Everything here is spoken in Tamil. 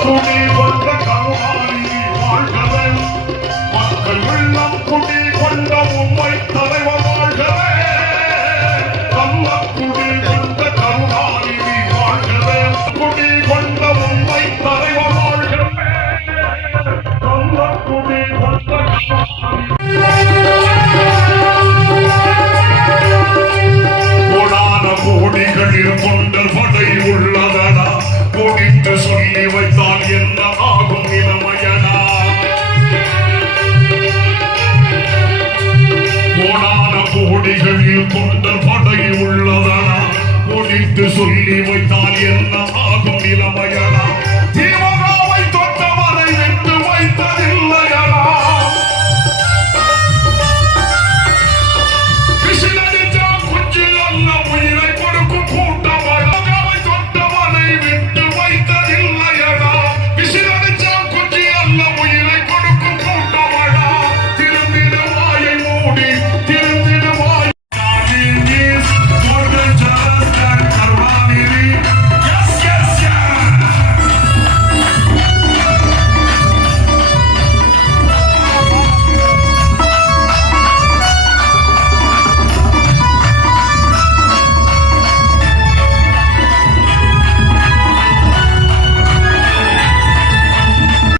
குடி கொண்ட கருணாநிதி வாழ்கவே மக்கள் வெள்ளம் குடி கொண்ட உண்மை தலைவர் வாழ்கவே கள்ளக்குடி கொண்ட கருணாநிதி வாழ்கவே குடி கொண்ட உண்மை தலைவர் வாழ்கவே கள்ளக்குடி கொண்ட கோடான கோடிகளில் கொண்டல் படை உள்ளதடா கோடிட்டு சொல்லி வைத்தால் என்ன ஆகும் நிலைமையடா கோடான கோடிகளில் கொண்டல் படை உள்ளதடா கோடிட்டு சொல்லி வைத்தால் என்ன ஆகும் நிலைமையடா